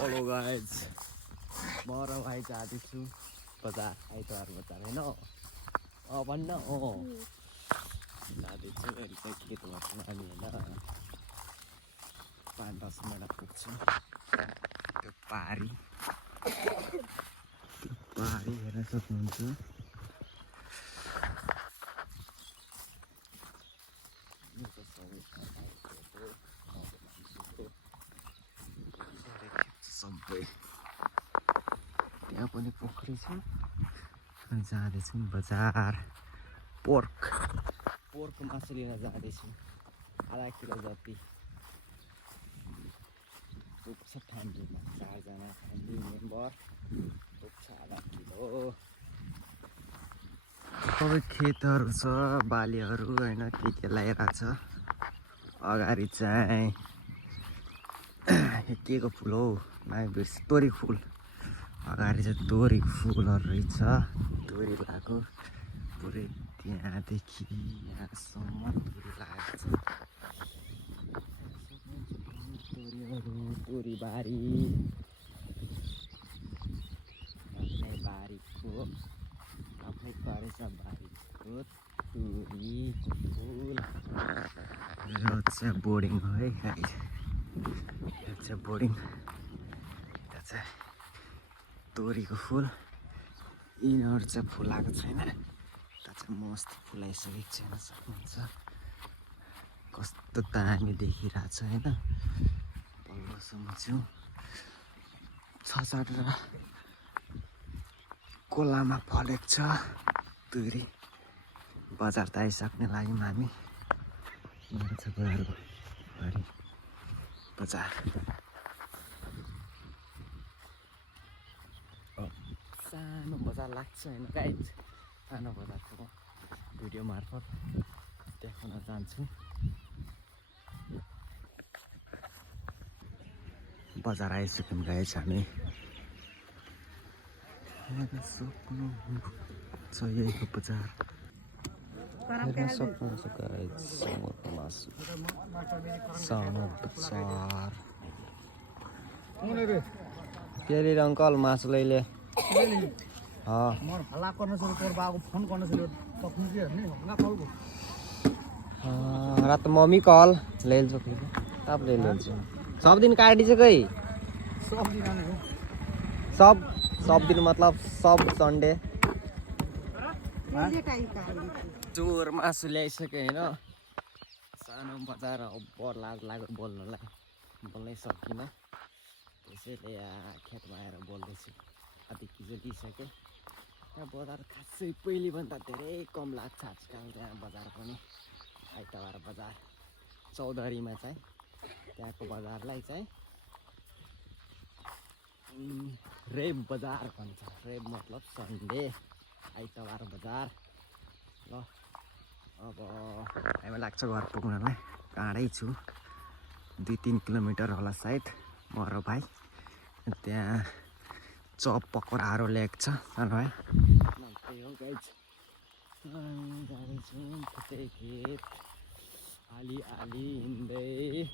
hello guys म र भाइ जाँदैछु बजार आइतबार बजार होइन भन्न जाँदैछु अहिले चाहिँ खेतमा छौँ हामी होइन 5-10 मिनट पुग्छौँ त्यो पारी हेर्न सक्नुहुन्छ सबै त्यहाँ पनि पोखरी छ अनि जाँदैछौँ बजार पोर्क मासु लिन जाँदैछौँ आधा किलो जति पुग्छ फ्यामिलीमा 4जना फ्यामिली मेम्बर पुग्छ आधा किलो सबै खेतहरू छ बालीहरू होइन के लगाइरहेको छ अगाडि चाहिँ के को फुल हौ बिर्स तोरी फुल अगाडि चाहिँ तोरी फुलहरू रहेछ तोरी लगाएको पुरै त्यहाँदेखि यहाँसम्म तोरी लगाएको छ तोरीहरू तोरीबारी आफ्नै बारीको आफ्नै गरेछ बारीको तोरीको फुल यो चाहिँ बोर्डिङ हो है गाइस यो चाहिँ बोर्डिङ यता चाहिँ तोरीको फुल यिनीहरू चाहिँ फुलाएको छैन यता चाहिँ मस्त फुलाइसकेको छैन सक्नुहुन्छ कस्तो दामी देखिरहेको छ होइन बल्लसम्म छु 6-7 कोलामा फलेको छ तोरी बजार त आइसक्ने लाग्यौँ हामी बारी बजार सानो बजार लाग्छ होइन गाइज सानो बजारको भिडियो मार्फत देखाउन चाहन्छु बजार आइसक्यौँ गाइज हामी सक्नुहुन्छ यहीको बजार हेर्न सक्नुहुन्छ गाइज सुँगुरको मासु सानो बजार के रे अङ्कल मासु लैले रात मम्मी कॉल ले तब ले सब दिन काटी छ कई सब दिन मतलब सब संडे चोर मासु ल्याइसक्यो होइन सानो बजार बर लाज लाग्यो बोल्नै सकिनँ त्यसैले खेतमा आएर बोल्दैछु अति किजो लिइसकेँ त्यहाँ बजार खासै पहिलेभन्दा धेरै कम लाग्छ आजकल त्यहाँ बजार पनि आइतबार बजार चौधरीमा चाहिँ त्यहाँको बजारलाई चाहिँ रेब बजार भन्छ रेब मतलब सन्डे आइतबार बजार ल अब हामी लाग्छ घर पुग्नलाई टाढै छु 2-3 किलोमिटर होला सायद म र भाइ त्यहाँ चप पकौडाहरू ल्याएको छ सानो भाइ त्यही हो गाइज जाँदैछौँ खेत आली हिँड्दै